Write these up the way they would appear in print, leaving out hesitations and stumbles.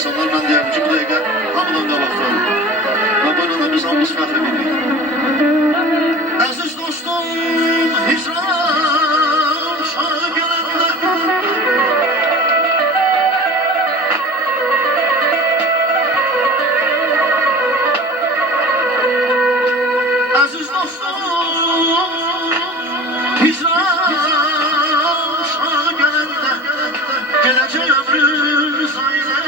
insanlar ben deyərəm ki, bu dəqiqə hamıdan qabaqdadır. Və bu ilə biz hamımız fəxr edirik. Əziz dostum, hicran şahı gələndə Əziz dostum, hicran şahı gələndə gələcək ömrümüz aynə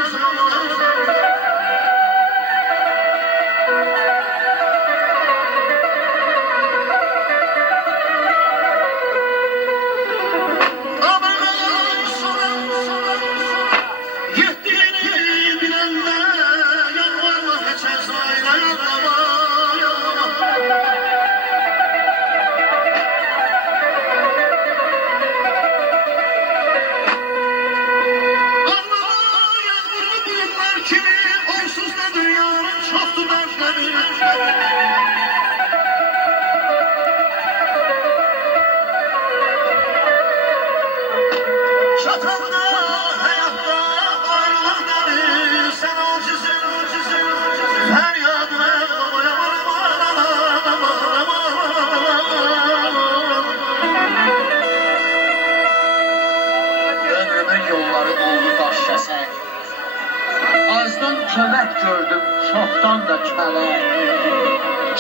Azdan kömək gördüm, çoxdan da kələk.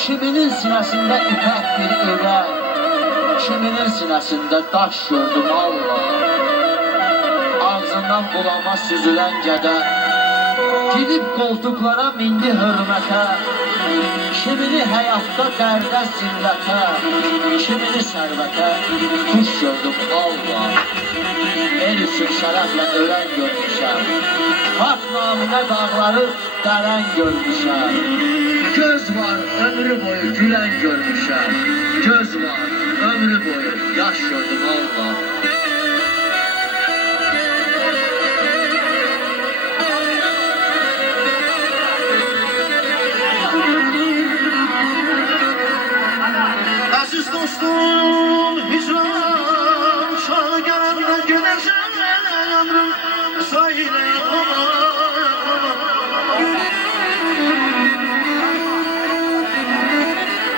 Kiminin sinəsində ipək bir ürək, kiminin sinəsində daş gördüm Allah. Ağzından bulama süzülən gədə, gidib qoltuqlara mindi hörmətə. Kimini həyatda dərdə zillətə, kimini sərvətə tuş gördüm Allah. El üçün şərəflə ölən görmüşəm, haqq naminə dağları dərən görmüşəm. Göz var, ömrü boyu gülən görmüşəm, göz var, ömrü boyu yaş gördüm Allah. Əziz dostum, hicran